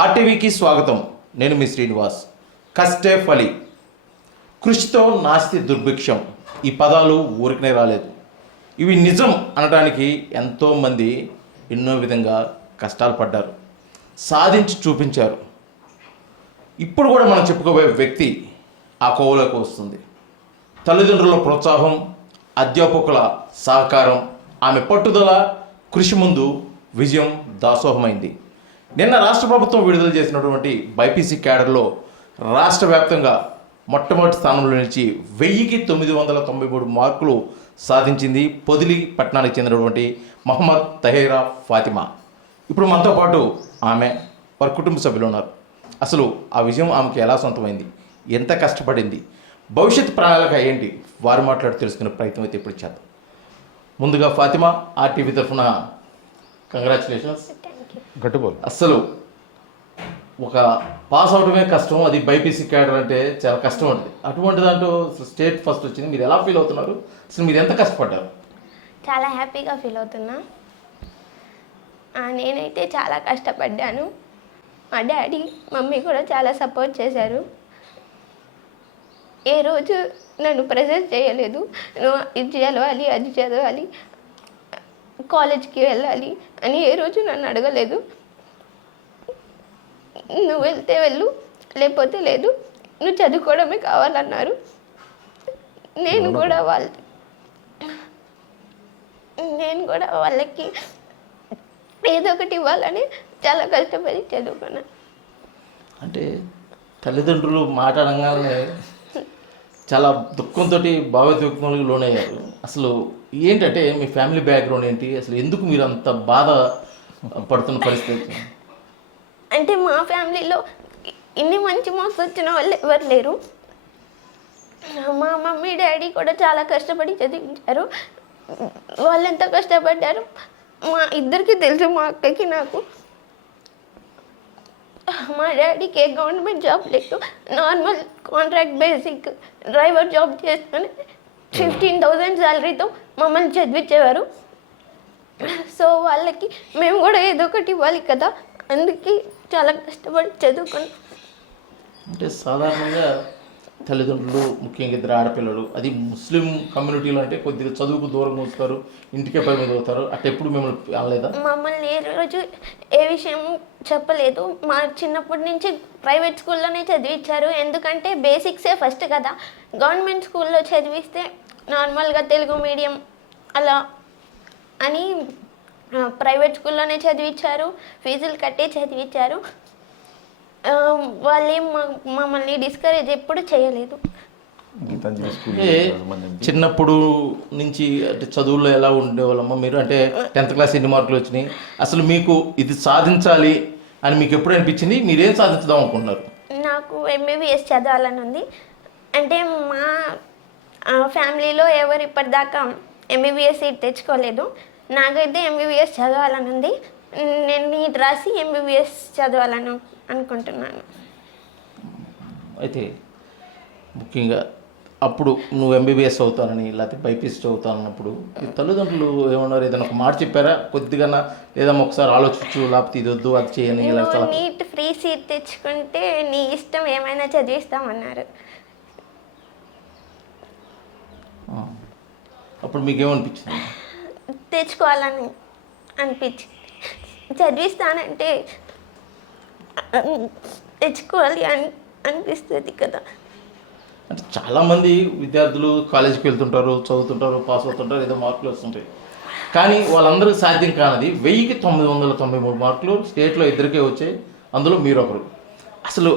ఆర్టీవీకి స్వాగతం. నేను మీ శ్రీనివాస్. కష్టే ఫలి, కృషితో నాస్తి దుర్భిక్షం. ఈ పదాలు ఊరికనే రాలేదు. ఇవి నిజం అనడానికి ఎంతోమంది ఎన్నో విధంగా కష్టాలు పడ్డారు, సాధించి చూపించారు. ఇప్పుడు కూడా మనం చెప్పుకోబోయే వ్యక్తి ఆ కోవలోకి వస్తుంది. తల్లిదండ్రుల ప్రోత్సాహం, అధ్యాపకుల సహకారం, ఆమె పట్టుదల, కృషి ముందు విజయం దాసోహమైంది. నిన్న రాష్ట్ర ప్రభుత్వం విడుదల చేసినటువంటి బైపీసీ క్యాడర్లో రాష్ట్ర వ్యాప్తంగా మొట్టమొదటి స్థానంలో నిలిచి 1993 మార్కులు సాధించింది పొదిలి పట్టణానికి చెందినటువంటి మహమ్మద్ తహీరా ఫాతిమా. ఇప్పుడు మనతో పాటు ఆమె వారి కుటుంబ సభ్యులు ఉన్నారు. అసలు ఆ విజయం ఆమెకి ఎలా సొంతమైంది, ఎంత కష్టపడింది, భవిష్యత్ ప్రణాళిక ఏంటి, వారు మాట్లాడి తెలుసుకునే ప్రయత్నం అయితే ఇప్పుడు చేద్దాం. ముందుగా ఫాతిమా, ఆర్టీవీ తరఫున కంగ్రాచులేషన్స్. గట్టుబోల్. అస్సలు ఒక పాస్ అవడమే కష్టం, అది బైపీసీ క్యాడర్ అంటే చాలా కష్టం ఉంటుంది. అటువంటి దాంట్లో స్టేట్ ఫస్ట్ వచ్చింది. మీరు ఎలా ఫీల్ అవుతున్నారు? అసలు మీరు ఎంత కష్టపడ్డారు? చాలా హ్యాపీగా ఫీల్ అవుతున్నా. నేనైతే చాలా కష్టపడ్డాను. మా డాడీ మమ్మీ కూడా చాలా సపోర్ట్ చేశారు. ఏ రోజు నన్ను ప్రెజర్ చేయలేదు. నువ్వు ఇది చదవాలి, అది చదవాలి, కాలేజ్కి వెళ్ళాలి అని ఏ రోజు నన్ను అడగలేదు. నువ్వు వెళ్తే వెళ్ళు, లేకపోతే లేదు, నువ్వు చదువుకోవడమే కావాలన్నారు. నేను కూడా వాళ్ళకి ఏదో ఒకటి ఇవ్వాలని చాలా కష్టపడి చదువుకున్నాను. అంటే తల్లిదండ్రులు మాట్లాడగానే చాలా దుఃఖంతో భావోద్వేగాలకు లోనయ్యారు. అసలు ఏంటంటే మీ ఫ్యామిలీ బ్యాక్గ్రౌండ్ ఏంటి, అసలు ఎందుకు మీరు అంత బాధ పడుతున్న పరిస్థితి? అంటే మా ఫ్యామిలీలో ఇన్ని మంచి మార్క్స్ వచ్చిన వాళ్ళు ఎవరు లేరు. మా మమ్మీ డాడీ కూడా చాలా కష్టపడి చదివించారు. వాళ్ళు ఎంత కష్టపడ్డారు మా ఇద్దరికి తెలుసు, మా అక్కకి నాకు. మా డాడీకి గవర్నమెంట్ జాబ్ లేదు, normal contract basic driver job చేసుకొని 15,000 శాలరీతో మమ్మల్ని చదివించేవారు. సో వాళ్ళకి మేము కూడా ఏదో ఒకటి ఇవ్వాలి కదా, అందుకే చాలా కష్టపడి చదువుకున్నాం. అంటే సాధారణంగా తల్లిదండ్రులు, ముఖ్యంగా ఇద్దరు ఆడపిల్లలు, అది ముస్లిం కమ్యూనిటీలో అంటే కొద్దిగా చదువుకు దూరం ఉంచుతారు, ఇంటికే పరిమితం అవుతారు. అట్లా ఎప్పుడు మిమ్మల్ని అనలేదా? మమ్మల్ని ఏ రోజు ఏ విషయం చెప్పలేదు. మా చిన్నప్పటి నుంచి ప్రైవేట్ స్కూల్లోనే చదివించారు. ఎందుకంటే బేసిక్సే ఫస్ట్ కదా. గవర్నమెంట్ స్కూల్లో చదివిస్తే నార్మల్గా తెలుగు మీడియం అలా అని ప్రైవేట్ స్కూల్లోనే చదివించారు, ఫీజులు కట్టి చదివించారు. వాళ్ళేం మమ్మల్ని డిస్కరేజ్ ఎప్పుడు చేయలేదు. చిన్నప్పుడు నుంచి అంటే చదువుల్లో ఎలా ఉండేవాళ్ళమ్మా మీరు? అంటే 10th క్లాస్ ఎన్ని మార్కులు వచ్చినాయి? అసలు మీకు ఇది సాధించాలి అని మీకు ఎప్పుడు అనిపించింది? మీరేం సాధించుదాం అనుకుంటున్నారు? నాకు ఎంబీబీఎస్ చదవాలని ఉంది. అంటే మా ఫ్యామిలీలో ఎవరు ఇప్పటిదాకా ఎంబీబీఎస్ సీట్ తెచ్చుకోలేదు. నాకైతే ఎంబీబీఎస్ చదవాలని ఉంది. నేను నీట్ రాసి ఎంబీబీఎస్ చదవాలని అనుకుంటున్నాను. అయితే ముఖ్యంగా అప్పుడు నువ్వు ఎంబీబీఎస్ అవుతానని లేకపోతే బైపీసీ చదువుతానన్నప్పుడు ఈ తల్లిదండ్రులు ఏమన్నారు? ఏదైనా ఒక మాట చెప్పారా కొద్దిగా? లేదా ఒకసారి ఆలోచించు, లేకపోతే ఇది వద్దు అది చేయని? నీట్ ఫ్రీ సీట్ తెచ్చుకుంటే నీ ఇష్టం ఏమైనా చదివిస్తామన్నారు. అప్పుడు మీకేమనిపించింది? తెచ్చుకోవాలని అనిపించింది. చదివిస్తానంటే తెచ్చుకోవాలి అని అనిపిస్తుంది కదా. అంటే చాలామంది విద్యార్థులు కాలేజీకి వెళ్తుంటారు, చదువుతుంటారు, పాస్ అవుతుంటారు, ఏదో మార్కులు వస్తుంటాయి. కానీ వాళ్ళందరికీ సాధ్యం కానిది 1993 మార్కులు స్టేట్లో ఇద్దరికే వచ్చాయి, అందులో మీరు ఒకరు. అసలు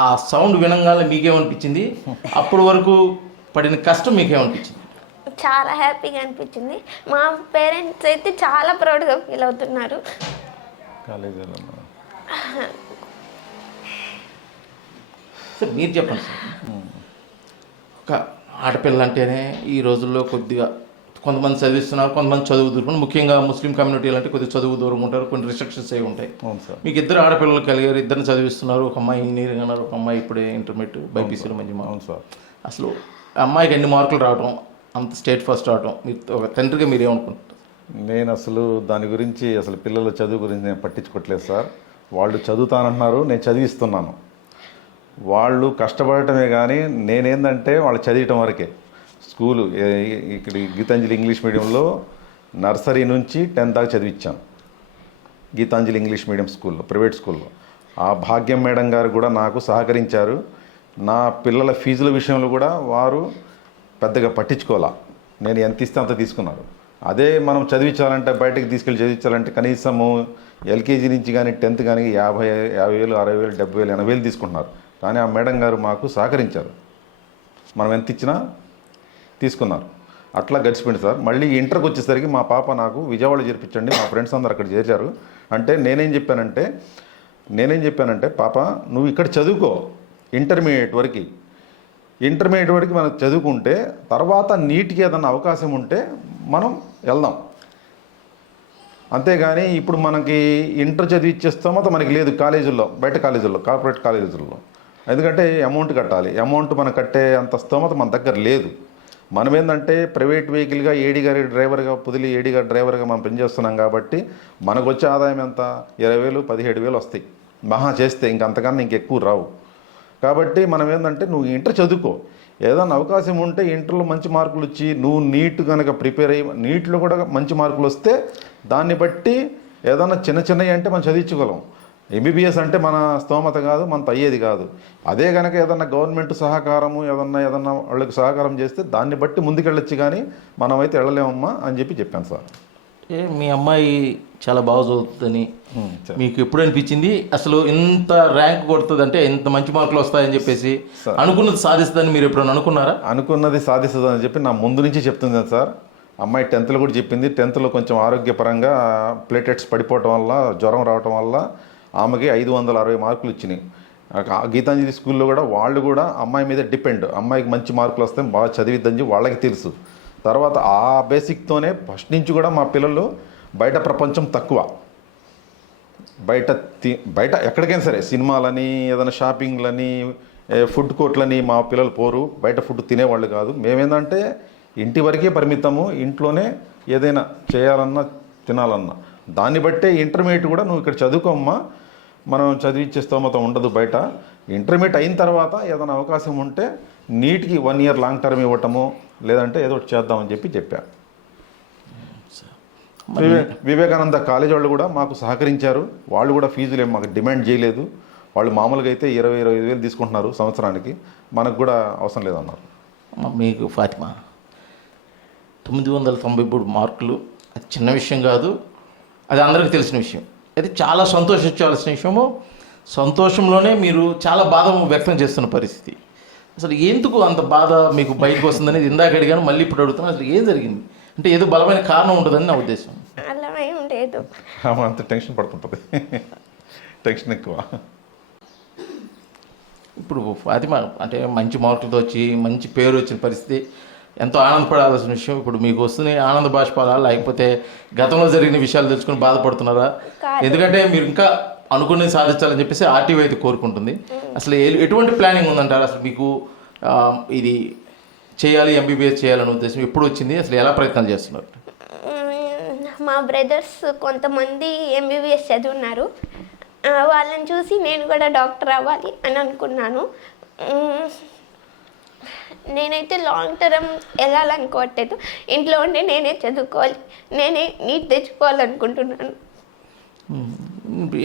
ఆ సౌండ్ వినంగానే మీకేమనిపించింది? అప్పటి వరకు పడిన కష్టం మీకేమనిపించింది? చాలా హ్యాపీగా అనిపించింది. మా పేరెంట్స్ అయితే చాలా ప్రౌడ్గా ఫీల్ అవుతున్నారు. సార్ మీరు చెప్పండి సార్. ఒక ఆడపిల్ల అంటేనే ఈ రోజుల్లో కొద్దిగా కొంతమంది చదివిస్తున్నారు, కొంతమంది చదువు దూరం. ముఖ్యంగా ముస్లిం కమ్యూనిటీలు అంటే కొద్దిగా చదువు దూరం ఉంటారు, కొన్ని రిస్ట్రిక్షన్స్ అవి ఉంటాయి. అవును సార్. మీకు ఇద్దరు ఆడపిల్లలు కలిగారు, ఇద్దరిని చదివిస్తున్నారు. ఒక అమ్మాయి ఇంజనీరింగ్ అన్నారు, ఒక అమ్మాయి ఇప్పుడే ఇంటర్మీడియట్ బైపీసీలో మంచి మార్కులు. అవును సార్. అసలు అమ్మాయికి ఎన్ని మార్కులు రావడం, అంత స్టేట్ ఫస్ట్ రావడం, మీరు ఒక తండ్రిగా మీరు ఏమనుకుంటారు? నేను అసలు దాని గురించి, అసలు పిల్లల చదువు గురించి నేను పట్టించుకోవట్లేదు సార్. వాళ్ళు చదువుతానంటున్నారు, నేను చదివిస్తున్నాను. వాళ్ళు కష్టపడటమే కానీ నేనేందంటే వాళ్ళు చదివటం వరకే. స్కూలు ఇక్కడ గీతాంజలి ఇంగ్లీష్ మీడియంలో నర్సరీ నుంచి 10th దాకా చదివించాను. గీతాంజలి ఇంగ్లీష్ మీడియం స్కూల్లో, ప్రైవేట్ స్కూల్లో. ఆ భాగ్యం మేడం గారు కూడా నాకు సహకరించారు. నా పిల్లల ఫీజుల విషయంలో కూడా వారు పెద్దగా పట్టించుకోవాలా. నేను ఎంత ఇస్తే అంత తీసుకున్నారు. అదే మనం చదివించాలంటే, బయటకు తీసుకెళ్ళి చదివించాలంటే కనీసము ఎల్కేజీ నుంచి కానీ 10th కానీ 50,000, 60,000, 70,000, 80,000 తీసుకుంటున్నారు. కానీ ఆ మేడం గారు మాకు సహకరించారు. మనం ఎంత ఇచ్చినా తీసుకున్నారు. అట్లా గడిచిపోయింది సార్. మళ్ళీ ఇంటర్కి వచ్చేసరికి మా పాప నాకు విజయవాడ చేర్పించండి, మా ఫ్రెండ్స్ అందరు అక్కడ చేర్చారు. అంటే నేనేం చెప్పానంటే పాప నువ్వు ఇక్కడ చదువుకో ఇంటర్మీడియట్ వరకు మనం చదువుకుంటే తర్వాత నీట్కి ఏదన్నా అవకాశం ఉంటే మనం వెళ్దాం. అంతేగాని ఇప్పుడు మనకి ఇంటర్ చదివిచ్చేస్తామో మనకి లేదు కాలేజీల్లో, బయట కాలేజీల్లో, కార్పొరేట్ కాలేజీల్లో. ఎందుకంటే అమౌంట్ కట్టాలి. అమౌంట్ మనం కట్టే అంత స్తోమత మన దగ్గర లేదు. మనం ఏంటంటే ప్రైవేట్ వెహికల్గా ఏడీ గారి డ్రైవర్గా, పొదిలి ఏడీ గారి డ్రైవర్గా మనం పనిచేస్తున్నాం కాబట్టి మనకు వచ్చే ఆదాయం ఎంత, 20,000, 17,000 వస్తాయి మహా చేస్తే. ఇంకంతకన్నా ఇంకెక్కువ రావు. కాబట్టి మనం ఏంటంటే నువ్వు ఇంటర్ చదువుకో, ఏదైనా అవకాశం ఉంటే ఇంటర్లో మంచి మార్కులు వచ్చి నువ్వు నీట్ కనుక ప్రిపేర్ అయ్యి నీట్లో కూడా మంచి మార్కులు వస్తే దాన్ని బట్టి ఏదైనా చిన్నవి అంటే మనం చదివించగలం. ఎంబీబీఎస్ అంటే మన స్తోమత కాదు, మనతో అయ్యేది కాదు. అదే కనుక ఏదన్నా గవర్నమెంట్ సహకారము ఏదన్నా వాళ్ళకి సహకారం చేస్తే దాన్ని బట్టి ముందుకెళ్ళొచ్చు, కానీ మనమైతే వెళ్ళలేమమ్మా అని చెప్పాను సార్. మీ అమ్మాయి చాలా బాగా చదువుతుందని మీకు ఎప్పుడు అనిపించింది? అసలు ఇంత ర్యాంక్ కొడుతుంది అంటే ఇంత మంచి మార్కులు వస్తాయని చెప్పేసి అనుకున్నది సాధిస్తుందని మీరు ఎప్పుడైనా అనుకున్నారా? అనుకున్నది సాధిస్తుందని చెప్పి నా ముందు నుంచి చెప్తుంది సార్. అమ్మాయి 10th కూడా చెప్పింది. 10th కొంచెం ఆరోగ్యపరంగా ప్లేటెట్స్ పడిపోవటం వల్ల, జ్వరం రావటం వల్ల ఆమెకి 560 మార్కులు ఇచ్చినాయి. గీతాంజలి స్కూల్లో కూడా వాళ్ళు కూడా అమ్మాయి మీద డిపెండ్. అమ్మాయికి మంచి మార్కులు వస్తాయి, బాగా చదివిద్దని వాళ్ళకి తెలుసు. తర్వాత ఆ బేసిక్తోనే ఫస్ట్ నుంచి కూడా మా పిల్లలు బయట ప్రపంచం తక్కువ. బయట ఎక్కడికైనా సరే సినిమాలని, ఏదైనా షాపింగ్లని, ఫుడ్ కోర్ట్లని మా పిల్లలు పోరు. బయట ఫుడ్ తినేవాళ్ళు కాదు. మేమేందంటే ఇంటి వరకే పరిమితము. ఇంట్లోనే ఏదైనా చేయాలన్నా తినాలన్నా. దాన్ని బట్టే ఇంటర్మీడియట్ కూడా నువ్వు ఇక్కడ చదువుకోమ్మా, మనం చదివించే స్తోమత ఉండదు బయట. ఇంటర్మీడియట్ అయిన తర్వాత ఏదైనా అవకాశం ఉంటే నీట్కి 1 year లాంగ్ టర్మ్ ఇవ్వటము, లేదంటే ఏదో ఒకటి చేద్దామని చెప్పా. వివేకానంద కాలేజ్ వాళ్ళు కూడా మాకు సహకరించారు. వాళ్ళు కూడా ఫీజులు ఏం మాకు డిమాండ్ చేయలేదు. వాళ్ళు మామూలుగా అయితే 20,000 తీసుకుంటున్నారు సంవత్సరానికి, మనకు కూడా అవసరం లేదన్నారు. మీకు ఫాతిమా 993 మార్కులు అది చిన్న విషయం కాదు, అది అందరికీ తెలిసిన విషయం. అది చాలా సంతోషించాల్సిన విషయము. సంతోషంలోనే మీరు చాలా బాధ వ్యక్తం చేస్తున్న పరిస్థితి. అసలు ఎందుకు అంత బాధ మీకు బయటకు వస్తుందనేది ఇందాక అడిగాను, మళ్ళీ ఇప్పుడు అడుగుతున్నాను. అసలు ఏం జరిగింది అంటే ఏదో బలమైన కారణం ఉంటుందని నా ఉద్దేశం. అలా ఏం లేదు, అంత టెన్షన్ పడుతుంటుంది, టెన్షన్ ఎక్కువ. ఇప్పుడు ఫాతిమా అంటే మంచి మార్కులతో వచ్చి మంచి పేరు వచ్చిన పరిస్థితి ఎంతో ఆనందపడాల్సిన విషయం. ఇప్పుడు మీకు వస్తున్నాయి ఆనంద బాష్పాలా, లేకపోతే గతంలో జరిగిన విషయాలు తెలుసుకుని బాధపడుతున్నారా? ఎందుకంటే మీరు ఇంకా అనుకున్నది సాధించాలని చెప్పేసి ఆర్టీవీ అయితే కోరుకుంటుంది. అసలు ఎటువంటి ప్లానింగ్ ఉందంటారు? అసలు మీకు ఇది చేయాలి, ఎంబీబీఎస్ చేయాలనే ఉద్దేశం ఎప్పుడు వచ్చింది? అసలు ఎలా ప్రయత్నాలు చేస్తున్నారు? మా బ్రదర్స్ కొంతమంది ఎంబీబీఎస్ చదువున్నారు. వాళ్ళని చూసి నేను కూడా డాక్టర్ అవ్వాలి అని అనుకున్నాను. నేనైతే లాంగ్ టర్మ్ వెళ్ళాలనుకోవట్లేదు. ఇంట్లో ఉండి నేనే చదువుకోవాలి, నేనే నీట్ తెచ్చుకోవాలనుకుంటున్నాను.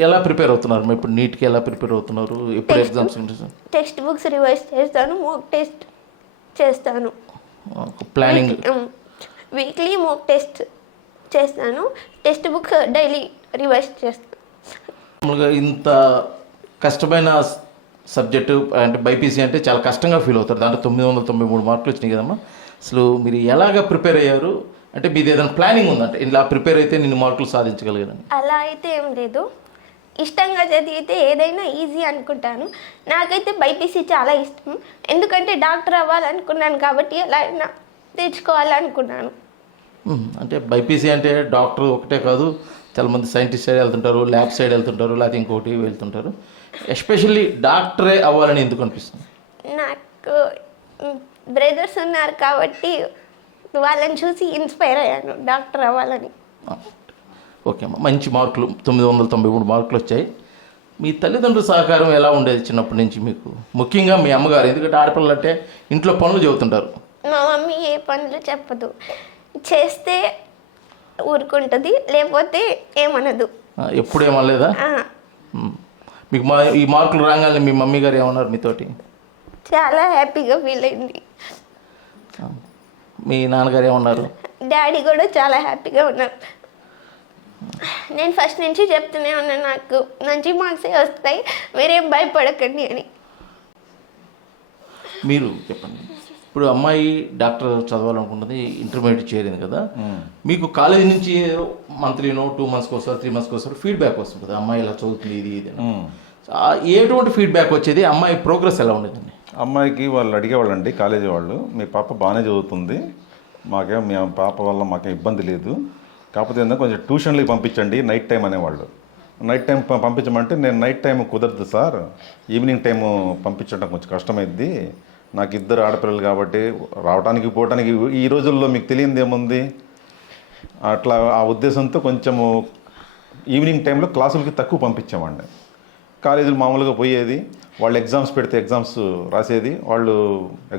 ఎలా ప్రిపేర్ అవుతున్నారు? ఇప్పుడు నీట్కి ఎలా ప్రిపేర్ అవుతున్నారు? ఎప్పుడు ఎగ్జామ్స్? టెక్స్ట్ బుక్స్ రివైజ్ చేస్తాను, మాక్ టెస్ట్ చేస్తాను. ప్లానింగ్ వీక్లీ మాక్ టెస్ట్ చేస్తాను, టెక్స్ట్ బుక్ డైలీ రివైజ్ చేస్తాను. ఇంత కష్టమైన సబ్జెక్టు అంటే బైపీసీ అంటే చాలా కష్టంగా ఫీల్ అవుతారు. దాంట్లో 993 మార్కులు వచ్చినాయి కదమ్మా. అసలు మీరు ఎలాగ ప్రిపేర్ అయ్యారు? అంటే మీది ఏదైనా ప్లానింగ్ ఉందంటే ఇలా ప్రిపేర్ అయితే నేను మార్కులు సాధించగలిగాను? అలా అయితే ఏం లేదు. ఇష్టంగా చదివితే ఏదైనా ఈజీ అనుకుంటాను. నాకైతే బైపీసీ చాలా ఇష్టం, ఎందుకంటే డాక్టర్ అవ్వాలనుకున్నాను కాబట్టి ఎలా అయినా తెచ్చుకోవాలనుకున్నాను. అంటే బైపీసీ అంటే డాక్టర్ ఒకటే కాదు, చాలామంది సైంటిస్ట్ సైడ్ వెళ్తుంటారు, ల్యాబ్ సైడ్ వెళ్తుంటారు, లేకపోతే ఇంకోటి వెళ్తుంటారు. ఎస్పెషల్లీ డాక్టరే అవ్వాలని ఎందుకు అనిపిస్తుంది? నాకు బ్రదర్స్ ఉన్నారు కాబట్టి వాళ్ళని చూసి ఇన్స్పైర్ అయ్యాను డాక్టర్ అవ్వాలని. ఓకే అమ్మా, మంచి మార్కులు 993 మార్కులు వచ్చాయి. మీ తల్లిదండ్రుల సహకారం ఎలా ఉండేది చిన్నప్పటి నుంచి మీకు, ముఖ్యంగా మీ అమ్మగారు? ఎందుకంటే ఆడపిల్లలు అంటే ఇంట్లో పనులు చెబుతుంటారు. మా మమ్మీ ఏ పనులు చెప్పదు, చేస్తే ఊరుకుంటుంది, లేకపోతే ఏమనదు. ఎప్పుడు ఏమనలేదా? మీకు ఈ మార్కులు రాగానే మీ మమ్మీ గారు ఏమన్నారు మీతోటి? చాలా హ్యాపీగా ఫీల్ అయింది. మీ నాన్నగారు ఏమన్నారు? డాడీ కూడా చాలా హ్యాపీగా ఉన్నారు. నేను ఫస్ట్ నుంచి చెప్తూనే ఉన్నాను, నాకు మంచి మార్క్సే వస్తాయి, మీరేం భయపడకండి అని. మీరు చెప్పండి. ఇప్పుడు అమ్మాయి డాక్టర్ చదవాలనుకుంటుంది, ఇంటర్మీడియట్ చేరింది కదా, మీకు కాలేజీ నుంచి మంత్లీనో 2 monthsకి ఒకసారి 3 monthsకి ఒకసారి ఫీడ్బ్యాక్ వస్తుంది కదా, అమ్మాయి ఇలా చదువుతుంది ఇది ఇది అని. ఎటువంటి ఫీడ్బ్యాక్ వచ్చేది? అమ్మాయి ప్రోగ్రెస్ ఎలా ఉండేదండి? అమ్మాయికి వాళ్ళు అడిగేవాళ్ళండి, కాలేజీ వాళ్ళు, మీ పాప బాగానే చదువుతుంది, మాకేం మీ పాప వల్ల మాకేం ఇబ్బంది లేదు, కాకపోతే ఏంటంటే కొంచెం ట్యూషన్లకి పంపించండి నైట్ టైం అనేవాళ్ళు. నైట్ టైం పంపించమంటే నేను నైట్ టైం కుదరదు సార్, ఈవినింగ్ టైము పంపించడం కొంచెం కష్టమైద్ది, నాకు 2 ఆడపిల్లలు కాబట్టి రావడానికి పోవడానికి ఈ రోజుల్లో మీకు తెలియంది ఏముంది, అట్లా ఆ ఉద్దేశంతో కొంచెము ఈవినింగ్ టైంలో క్లాసులకి తక్కువ పంపించామండి. కాలేజీలు మామూలుగా పోయేది, వాళ్ళు ఎగ్జామ్స్ పెడితే ఎగ్జామ్స్ రాసేది, వాళ్ళు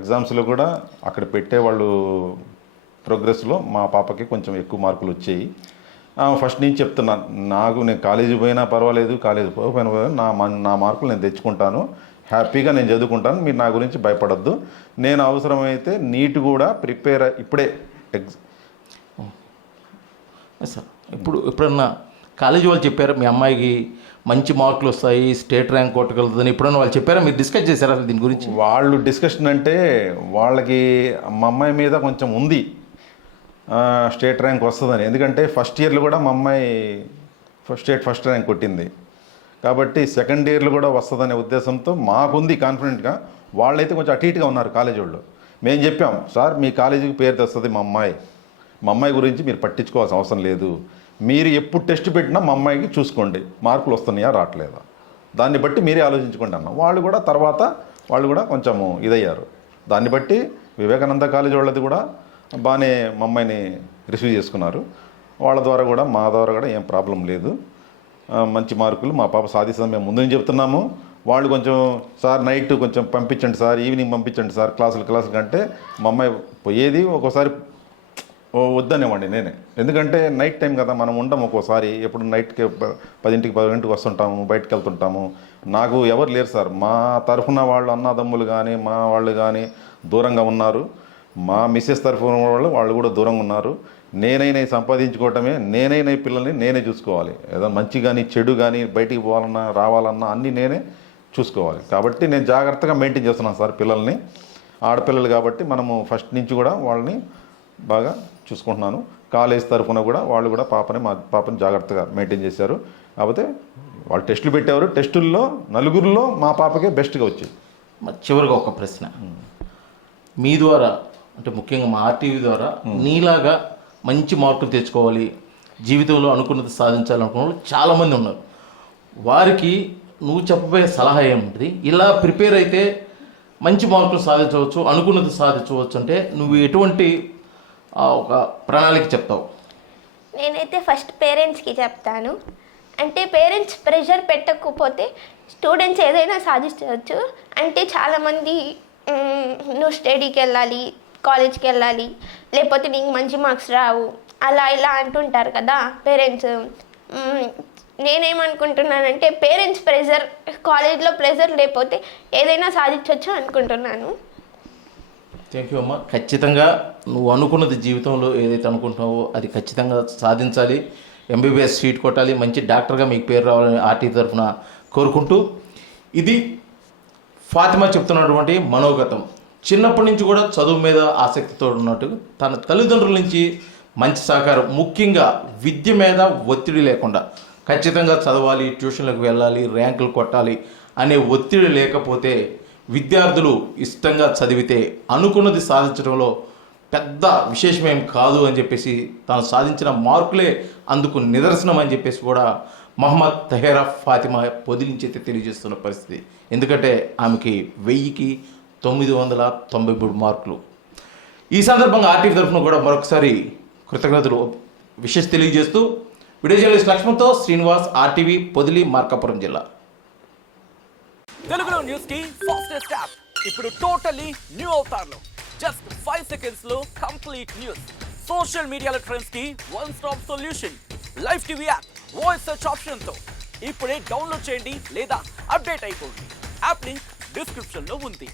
ఎగ్జామ్స్లో కూడా అక్కడ పెట్టేవాళ్ళు ప్రోగ్రెస్లో మా పాపకి కొంచెం ఎక్కువ మార్కులు వచ్చాయి. ఫస్ట్ నుంచి చెప్తున్నాను, నేను కాలేజీ పోయినా పర్వాలేదు, కాలేజీ పోయినా నా మార్కులు నేను తెచ్చుకుంటాను, హ్యాపీగా నేను చదువుకుంటాను, మీరు నా గురించి భయపడద్దు, నేను అవసరమైతే నీట్ కూడా ప్రిపేర్ ఇప్పుడే సార్. ఎప్పుడన్నా కాలేజీ వాళ్ళు చెప్పారా మీ అమ్మాయికి మంచి మార్కులు వస్తాయి, స్టేట్ ర్యాంక్ కొట్టగలుగుతుందని ఎప్పుడన్నా వాళ్ళు చెప్పారా? మీరు డిస్కస్ చేశారా దీని గురించి? వాళ్ళు డిస్కషన్ అంటే వాళ్ళకి మా అమ్మాయి మీద కొంచెం ఉంది, స్టేట్ ర్యాంక్ వస్తుందని, ఎందుకంటే ఫస్ట్ ఇయర్లో కూడా మా అమ్మాయి స్టేట్ ఫస్ట్ ర్యాంక్ కొట్టింది కాబట్టి సెకండ్ ఇయర్లో కూడా వస్తుందనే ఉద్దేశంతో మాకుంది కాన్ఫిడెంట్గా. వాళ్ళైతే కొంచెం అటు ఇటుగా ఉన్నారు కాలేజీ వాళ్ళు. మేము చెప్పాం, సార్ మీ కాలేజీకి పేరు తెస్తుంది మా అమ్మాయి గురించి మీరు పట్టించుకోవాల్సిన అవసరం లేదు, మీరు ఎప్పుడు టెస్ట్ పెట్టినా మా అమ్మాయికి చూసుకోండి మార్కులు వస్తున్నాయా రావట్లేదా, దాన్ని బట్టి మీరే ఆలోచించుకోండి అన్న. వాళ్ళు కూడా కొంచెము ఇదయ్యారు. దాన్ని బట్టి వివేకానంద కాలేజీ వాళ్ళది కూడా బాగానే మా అమ్మాయిని రిసీవ్ చేసుకున్నారు. వాళ్ళ ద్వారా కూడా మా ద్వారా కూడా ఏం ప్రాబ్లం లేదు, మంచి మార్కులు మా పాప సాధిస్తుందని మేము ముందు నుంచి చెప్తున్నాము. వాళ్ళు కొంచెం సార్ నైట్ కొంచెం పంపించండి సార్, ఈవినింగ్ పంపించండి సార్ క్లాసులు కంటే మా అమ్మాయి పోయేది ఒక్కోసారి వద్దనేవాడిని నేనే, ఎందుకంటే నైట్ టైం కదా మనం ఉండము, ఒక్కోసారి ఎప్పుడు నైట్కి 10ంటికి 11ంటికి వస్తుంటాము, బయటకు వెళ్తుంటాము. నాకు ఎవరు లేరు సార్, మా తరఫున వాళ్ళు అన్నదమ్ములు కానీ మా వాళ్ళు కానీ దూరంగా ఉన్నారు, మా మిస్సెస్ తరఫున వాళ్ళు కూడా దూరంగా ఉన్నారు. నేనైనా సంపాదించుకోవటమే, నేనైనా పిల్లల్ని నేనే చూసుకోవాలి, ఏదో మంచి కానీ చెడు కానీ బయటికి పోవాలన్నా రావాలన్నా అన్నీ నేనే చూసుకోవాలి. కాబట్టి నేను జాగ్రత్తగా మెయింటైన్ చేస్తున్నాను సార్ పిల్లల్ని. ఆడపిల్లలు కాబట్టి మనము ఫస్ట్ నుంచి కూడా వాళ్ళని బాగా చూసుకుంటున్నాను. కాలేజ్ తరఫున కూడా వాళ్ళు కూడా మా పాపని జాగ్రత్తగా మెయింటైన్ చేశారు. కాకపోతే వాళ్ళు టెస్టులు పెట్టేవారు, టెస్టుల్లో 4 మా పాపకే బెస్ట్గా వచ్చింది. చివరిగా ఒక ప్రశ్న, మీ ద్వారా అంటే ముఖ్యంగా మా RTV ద్వారా నీలాగా మంచి మార్కులు తెచ్చుకోవాలి, జీవితంలో అనుకున్నది సాధించాలనుకున్న వాళ్ళు చాలామంది ఉన్నారు. వారికి నువ్వు చెప్పబోయే సలహా ఏముంటుంది? ఇలా ప్రిపేర్ అయితే మంచి మార్కులు సాధించవచ్చు, అనుకున్నది సాధించవచ్చు అంటే నువ్వు ఎటువంటి ఒక ప్రణాళిక చెప్తావు? నేనైతే ఫస్ట్ పేరెంట్స్కి చెప్తాను. అంటే పేరెంట్స్ ప్రెషర్ పెట్టకపోతే స్టూడెంట్స్ ఏదైనా సాధించవచ్చు. అంటే చాలామంది నువ్వు స్టడీకి వెళ్ళాలి, కాలేజ్కి వెళ్ళాలి, లేకపోతే నీకు మంచి మార్క్స్ రావు, అలా ఇలా అంటుంటారు కదా పేరెంట్స్. నేనేమనుకుంటున్నానంటే పేరెంట్స్ ప్రెషర్, కాలేజ్లో ప్రెషర్ లేకపోతే ఏదైనా సాధించవచ్చు అనుకుంటున్నాను. థ్యాంక్ యూ అమ్మ. ఖచ్చితంగా నువ్వు అనుకున్నది జీవితంలో ఏదైతే అనుకుంటున్నావో అది ఖచ్చితంగా సాధించాలి, MBBS సీట్ కొట్టాలి, మంచి డాక్టర్గా మీకు పేరు రావాలని RTV తరఫున కోరుకుంటూ, ఇది ఫాతిమా చెప్తున్నటువంటి మనోగతం. చిన్నప్పటి నుంచి కూడా చదువు మీద ఆసక్తితో ఉన్నట్టు తన తల్లిదండ్రుల నుంచి మంచి సహకారం, ముఖ్యంగా విద్య మీద ఒత్తిడి లేకుండా ఖచ్చితంగా చదవాలి, ట్యూషన్లకు వెళ్ళాలి, ర్యాంకులు కొట్టాలి అనే ఒత్తిడి లేకపోతే విద్యార్థులు ఇష్టంగా చదివితే అనుకున్నది సాధించడంలో పెద్ద విశేషమేం కాదు అని చెప్పేసి తాను సాధించిన మార్కులే అందుకు నిదర్శనం అని చెప్పేసి కూడా మహమ్మద్ తహేరా ఫాతిమా పొదిలించి అయితే తెలియజేస్తున్న పరిస్థితి. ఎందుకంటే ఆమెకి 1000కి 993 మార్కులు. ఈ సందర్భంగా RTV తరఫున కూడా మరొకసారి కృతజ్ఞతలు విశేష తెలియజేస్తూ వీడియో జర్నలిస్ట్ లక్ష్మణ్తో శ్రీనివాస్, RTV, పొదిలి, మార్కాపురం జిల్లా. తెలుగులో న్యూస్ కి ఫాస్టెస్ట్ యాప్ ఇప్పుడు టోటలీ న్యూ అవతార్లో జస్ట్ 5 సెకండ్స్ లో కంప్లీట్ న్యూస్. సోషల్ మీడియాలో ట్రెండ్స్ కి one stop solution. Live TV app voice search option తో ఇప్పుడే డౌన్లోడ్ చేయండి లేదా అప్డేట్ అయిపోండి. యాప్ లింక్ డిస్క్రిప్షన్ లో ఉంది.